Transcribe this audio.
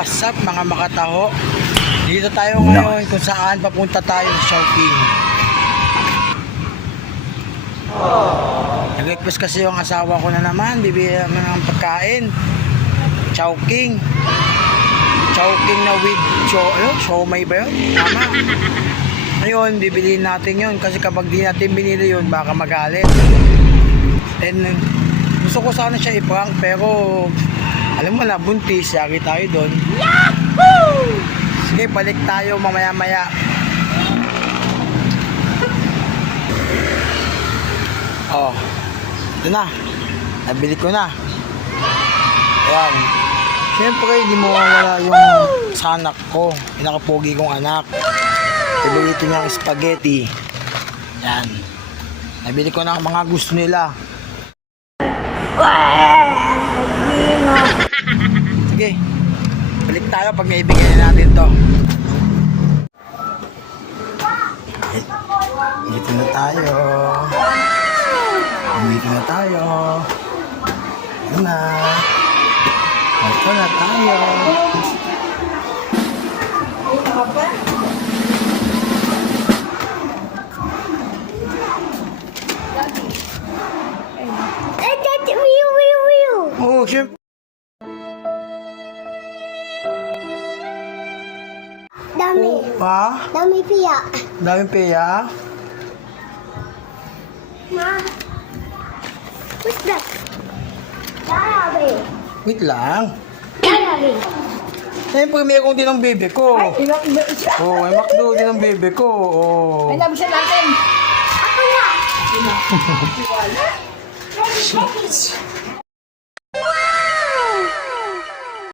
What's up mga makataho? Dito tayo ngayon kung saan papunta tayo sa Chowking. Nag-request kasi yung asawa ko na naman, bibili naman ng pagkain. Chowking. Chowking na with siomai ba yun? Tama. Ngayon, bibiliin natin yun kasi kapag di natin binili yun, baka magalit. And gusto ko sana siya i-prank pero alam mo na, buntis, yari tayo doon. Yahoo! Sige, balik tayo mamaya-maya. Oh, ito na. Nabili ko na. Ayan. Siyempre, hindi mo mawala yung sa anak ko. Yung nakapogi kong anak. Nabili ko niya ang spaghetti. Ayan. Nabili ko na ang mga gusto nila. Sige, balik tayo pag naibigay na natin to. Dito na tayo. Dito na tayo. Ito na. Ito na tayo. Oh, syempre. Dami. Ha? Dami piya. Daming peya. Ma. What's that? Dami. Wait lang. Dami. Siyempre, meron din ang bebe ko. Inakdo siya. Oh, may McDo din ang bebe ko. Oh. Ay, labi siya natin. Ako na.